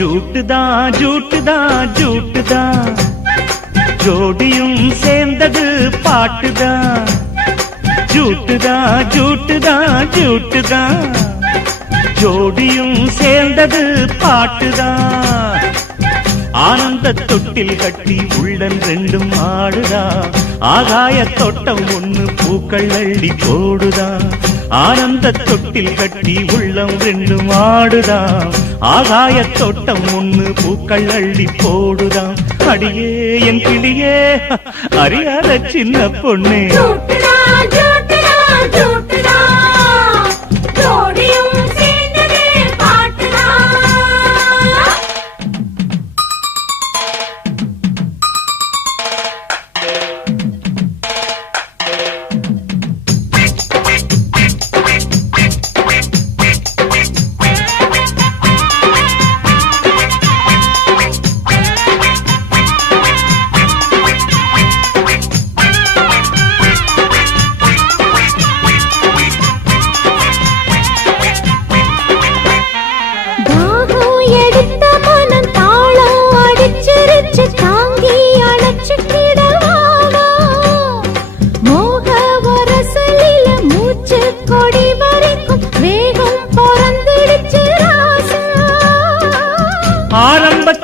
ஜூட்டுதான் ஜூட்டுதான் ஜூட்டுதான் ஜோடியும் சேர்ந்தது பாட்டுதான் ஜூட்டுதான் ஜூட்டுதான் ஜூட்டுதான் ஜோடியும் சேர்ந்தது பாட்டுதான் ஆனந்த தொட்டில் கட்டி உள்ளன் ரெண்டும் ஆடுதா ஆகாய தோட்டம் ஒண்ணு பூக்கள் அள்ளி போடுதா ஆனந்த தொட்டில் கட்டி உள்ளம் ரெண்டும் ஆடுதா ஆகாய தோட்டம் ஒண்ணு பூக்கள் அள்ளி போடுதா அடியே என் கிளியே அறியாத சின்ன பொண்ணே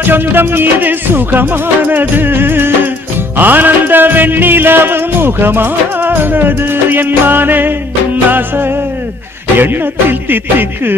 சொந்தம் இது சுகமானது ஆனந்த வெண்ணிலவு முகமானது என் மானே நாச எண்ணத்தில் தித்திக்கு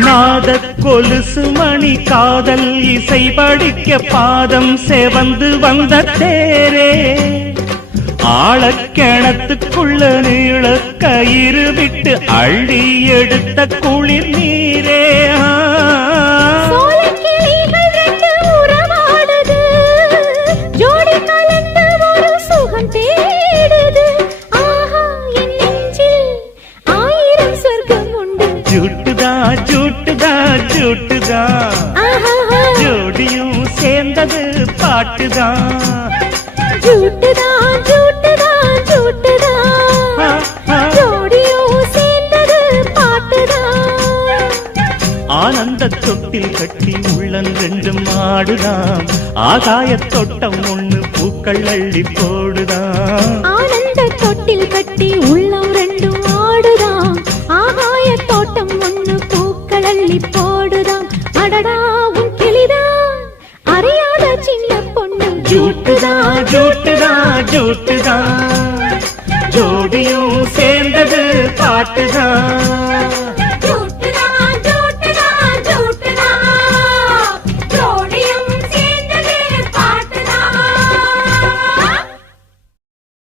நாத கொலுசு மணி காதல் இசை படிக்க பாதம் செவந்து வந்த தேரே ஆழக்கிணத்துக்குள்ள நீள கயிறு விட்டு அள்ளி எடுத்த குளிர் நீரே ஜோடியும் சேர்ந்தது பாட்டுதான் ஜூட்டுதான் ஜூட்டுதான் ஜூட்டுதான் ஜோடியும் சேர்ந்தது பாட்டுதான் ஆனந்த தொட்டில் கட்டி உள்ளன் ரெண்டும் ஆடுதான் ஆகாய தோட்டம் ஒண்ணு பூக்கள் அள்ளி போடுதான் ஆனந்த தொட்டில் கட்டி உள்ளம் ரெண்டும் ஆடுதான் ஆகாய தோட்டம் ஒண்ணு பூக்கள் அள்ளி போடுதான் அடடா உன் கிளிதான் அறியாத சின்ன பொண்ணு ஜூட்டுதான் ஜூட்டுதான் ஜூட்டுதான் ஜோடியும் சேர்ந்தது பாட்டுதான்